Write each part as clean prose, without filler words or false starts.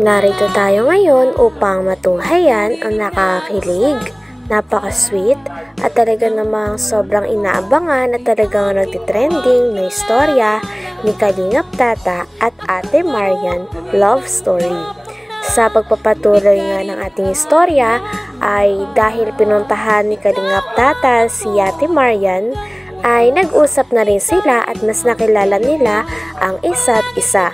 Narito tayo ngayon upang matunghayan ang nakakakilig, napaka-sweet at talaga namang sobrang inaabangan at talagang nagtitrending na istorya ni Kalingap Tata at Ate Marian love story. Sa pagpapatuloy nga ng ating istorya ay dahil pinuntahan ni Kalingap Tata si Ate Marian ay nag-usap na rin sila at mas nakilala nila ang isa't isa.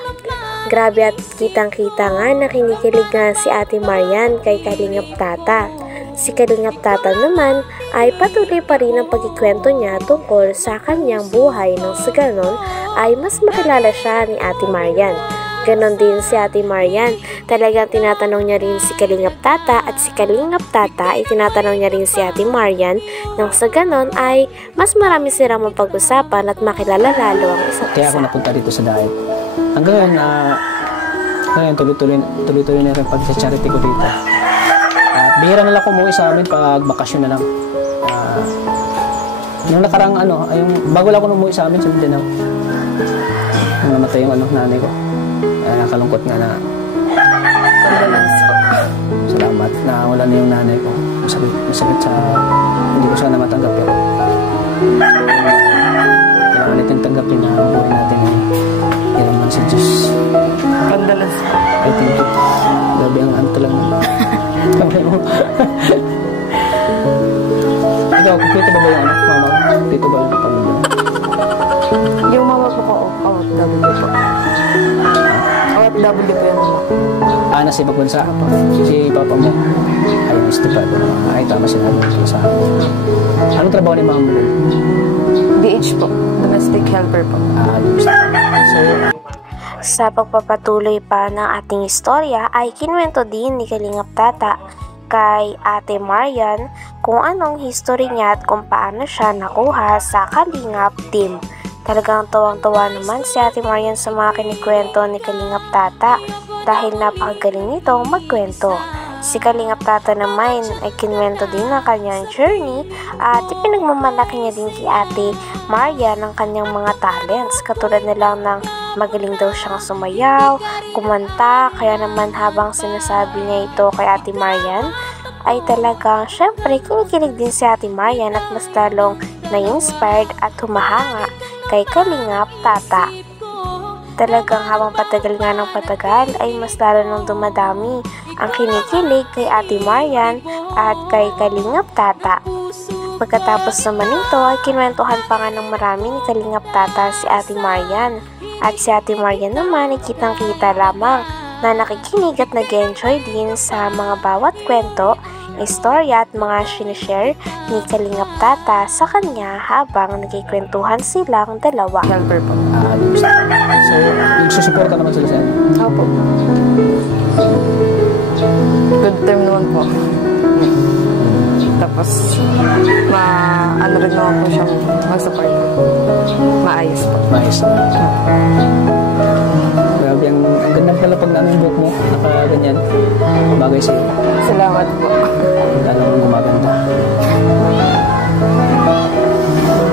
Grabe at kitang-kita nga na kinikilig nga si Ate Marian kay Kalingap Tata. Si Kalingap Tata naman ay patuloy pa rin ang pagkikwento niya tungkol sa kanyang buhay nang sa ganon ay mas makilala siya ni Ate Marian. Ganon din si Ate Marian, talagang tinatanong niya rin si Kalingap Tata at si Kalingap Tata ay tinatanong niya rin si Ate Marian nang sa ganon ay mas marami silang mapag-usapan at makilala lalo ang isa't isa. Kaya ako napunta dito sa diet. Hanggang ngayon, tuloy-tuloy na rin pag sa charity ko dito. At bihira na lang umuwi sa amin pag bakasyon na lang. Nung nakarang bago lang ako umuwi sa amin sa Mindanao. Nung namatay yung nanay ko. Nakalungkot nga na. Condolence po. Salamat na wala na yung nanay ko. Masakit sa hindi ko sana matanggap pero kailangan natin tanggapin na ang buhay natin ay ilaman sa Diyos. Condolence po. I think gabi ang lang. Kamay mo. Ikaw, kumpleto ba yung mama? Kumpleto ba yung pamilya? Yung mama po ko, OFW po. OFW po yung mama. Nasa ibang bansa? Si papa mo? Ay, Mr. Papa naman. Ay, tama sinabi mo sa akin. Anong trabaho ni mama mo? DH po. Domestic helper po. Sa pagpapatuloy pa ng ating istorya ay kinuwento din ni Kalingap Tata kay Ate Marian kung anong history niya at kung paano siya nakuha sa Kalingap team. Talagang tuwang-tuwa naman si Ate Marian sa mga kinikwento ni Kalingap Tata dahil napakagaling nitong magkwento. Si Kalingap Tata naman ay kinuwento din ang kanyang journey at ipinagmamalaki niya din kay Ate Marian ang kanyang mga talents katulad na lang ng magaling daw siyang sumayaw, kumanta, kaya naman habang sinasabi niya ito kay Ate Marian ay talagang syempre kinikilig din si Ate Marian at mas lalong na-inspired at humahanga kay Kalingap Tata. Talagang habang patagal nga ng patagal ay mas lalo nang dumadami ang kinikilig kay Ate Marian at kay Kalingap Tata. Pagkatapos naman nito ay kinwentuhan pa nga ng marami ni Kalingap Tata si Ate Marian. At si Ate Marian naman ay kitang-kita lamang na nakikinig at nag-enjoy din sa mga bawat kwento, istorya at mga sinishare ni Kalingap Tata sa kanya habang nagkikwentuhan silang dalawa. Helper po. So, nagsusuporta naman sila sa inyo? Opo. Good term naman po. Tapos, ano rin naman po siyang mag-support. Maayos po. Maayos. Grabe, ang ganda pala pag namin buhok mo. Nakaganyan. Bagay sa'yo. Salamat po. Lalong gumaganda.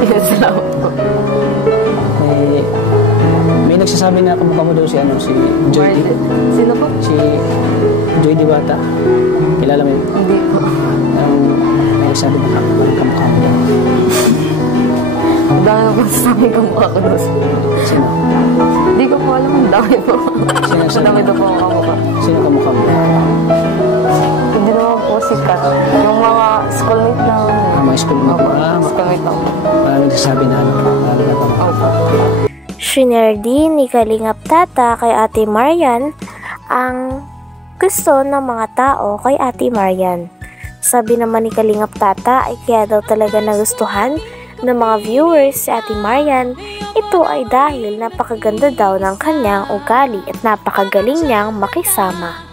Yes, salamat po. May nagsasabi na kamukha mo daw si Joy. Sino po? Si Joy Diwata. Kilala mo yun? Hindi po. May nagsabi na kamukha mo daw. Ang dami po sasabi kamukha ko daw. Sino? Hindi ko po alam. Ang dami po. Ang dami daw po ang kamukha. Sino kamukha mo? Hindi naman po sikat. Yung mga schoolmate lang. Mga schoolmate mo? Schoolmate lang po. Maraming nagsasabi na maraming na kamukha. Opo. Shinare din ni Kalingap Tata kay Ate Marian ang gusto ng mga tao kay Ate Marian. Sabi naman ni Kalingap Tata ay kaya daw talaga nagustuhan ng mga viewers si Ate Marian. Ito ay dahil napakaganda daw ng kanyang ugali at napakagaling niyang makisama.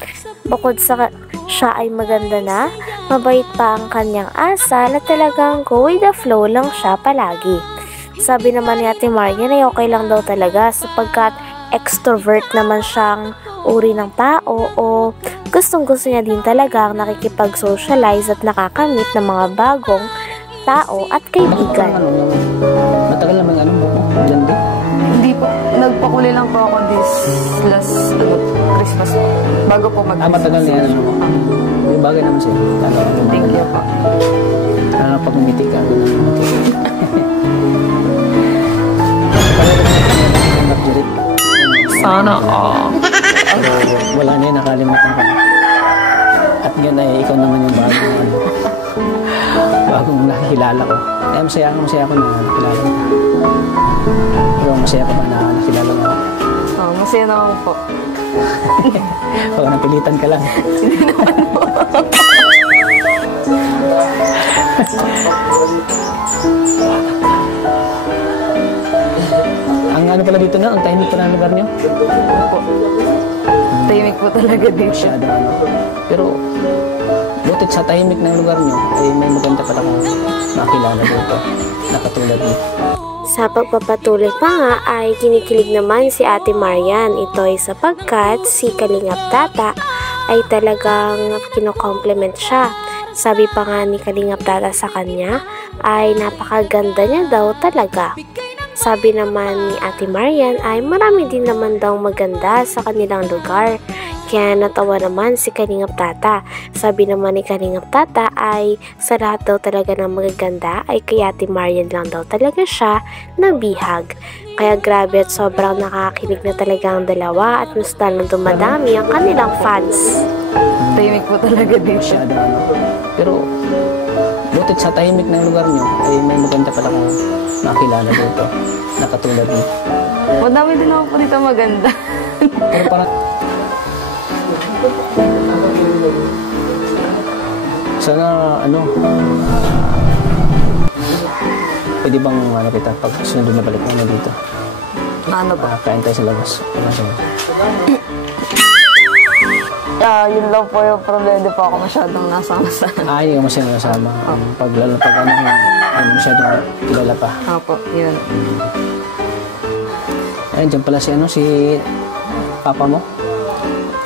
Bukod sa siya ay maganda na, mabait pa ang kanyang asal at talagang go with the flow lang siya palagi. Sabi naman ni Ate Marian ay okay lang daw talaga sapagkat extrovert naman siyang uri ng tao o gustong-gusto niya din talagang nakikipag-socialize at nakakamit ng mga bagong tao at kaibigan. Matagal naman buhok mo? Diyan din? Hindi po. Nagpakulay lang po ako this last Christmas po. Bago po Matagal na yan. Yung bagay naman sa'yo. Thank you po. Pag umitik ka. Sana all. Pero wala na yun, nakalimutan ko. At ngayon ay ikaw naman yung bagong nakikilala ko. Kaya masaya ako na nakilala ko. Pero masaya ka ba na nakilala mo? Oh, masaya naman po. Baka napilitan ka lang. Hindi naman po. Ang ano pala dito na, ang tahimik pala ang lugar niyo? Opo. Tahimik po talaga dito. Masyado ano. Pero, butit sa tahimik ng lugar niyo, ay may maganda pala kung makilala dito na katulad niyo. Sa pagpapatuloy pa nga ay kinikilig naman si Ate Marian. Ito ay sapagkat si Kalingap Tata ay talagang kino-compliment siya. Sabi pa nga ni Kalingap Tata sa kanya ay napakaganda niya daw talaga. Sabi naman ni Ate Marian ay marami din naman daw maganda sa kanilang lugar. Kaya natawa naman si Kalingap Tata. Sabi naman ni Kalingap Tata ay sa lahat daw talaga ng magaganda ay kay Ate Marian lang daw talaga siya nabihag. Kaya grabe at sobrang nakakilig na talaga ang dalawa at mas lalong dumadami ang kanilang fans. Tahimik po talaga dito. Masyado ano. Pero, butit sa tahimik ng lugar niyo, ay may maganda pala kung makilala dito na katulad niyo. Madami din ako po dito maganda. Pero parang sana ano pwede bang ano kita pag sunod na balik mo na dito? Ano ba? Kain tayo sa labas. Yun lang po yung problema. Di po ako masyadong nasama. Hindi ka masyadong nasama. Pag lalo pag ano masyadong kilala pa. Opo, yun. Ayun, dyan pala si si papa mo.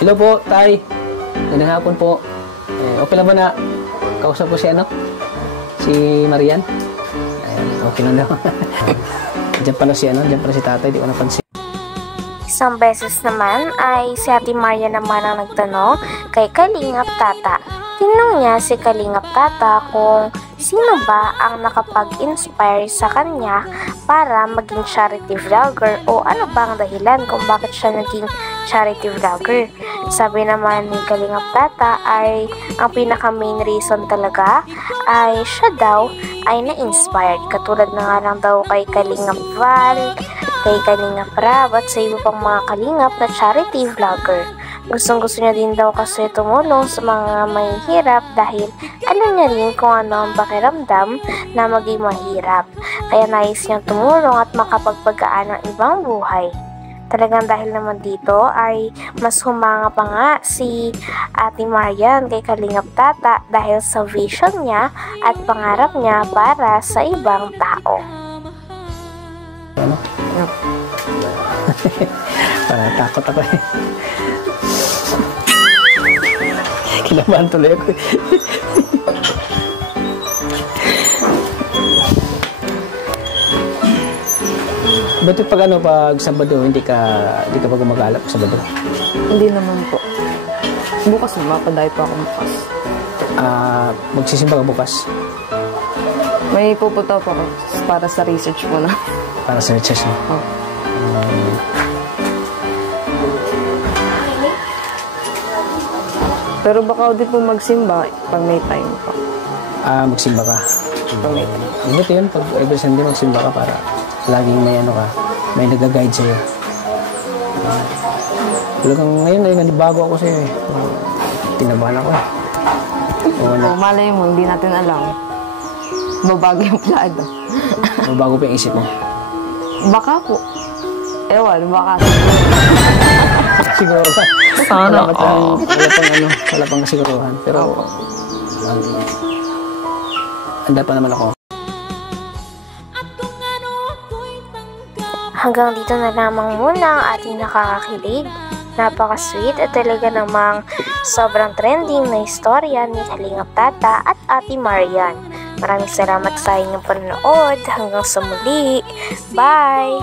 Hello po, Tay. Magandang hapon po. Okay lang ba na kausap po si si Marian? Ayan, okay lang daw. Diyan pala si tatay, di ko napansin. Isang beses naman ay si Ate Marian naman ang nagtanong kay Kalingap Tata. Tinanong niya si Kalingap Tata kung sino ba ang nakapag-inspire sa kanya para maging charity vlogger o ano ba ang dahilan kung bakit siya naging charity vlogger. Sabi naman ni Kalingap Tata ay ang pinaka main reason talaga ay siya daw ay na-inspired. Katulad na nga lang daw kay Kalingap Val, kay Kalingap Rab at sa iba pang mga kalingap na charity vlogger. Gustong-gusto niya din daw kasi tumulong sa mga mahihirap dahil alam niya rin kung ano ang pakiramdam na maging mahirap. Kaya nais niyang tumulong at makapagpagaan ng ibang buhay. Talagang dahil naman dito ay mas humanga pa nga si Ate Marian kay Kalingap Tata dahil sa vision niya at pangarap niya para sa ibang tao. Ano? Parang takot ako eh. Kinabahan tuloy ako eh. Buti pag pag Sabado, hindi ka pa gumagalap sa Sabado? Hindi naman po. Bukas na, mapadayo pa ako bukas. Magsisimba ka bukas? May pupunta po ako para sa research po na. Para sa research na? Oh. Pero baka din po magsimba pag may time pa. Magsimba ka? Pag may time. Buti yun, pag every Sunday magsimba ka para laging may may nag-guide sa'yo. Talagang ngayon ay nanibago ako sa'yo eh. Tinabahan ako eh. Malay mo, hindi natin alam. Babago yung plano. Babago pa yung isip mo? Baka po. Ewan, baka. Siguro ka. Sana wala pang kasiguruhan. Pero, handa pa naman ako. Hanggang dito na lamang muna ang ating nakakakilig, napaka-sweet at talaga namang sobrang trending na istorya ni Kalingap Tata at Ate Marian. Maraming salamat sa inyong panonood. Hanggang sa muli. Bye!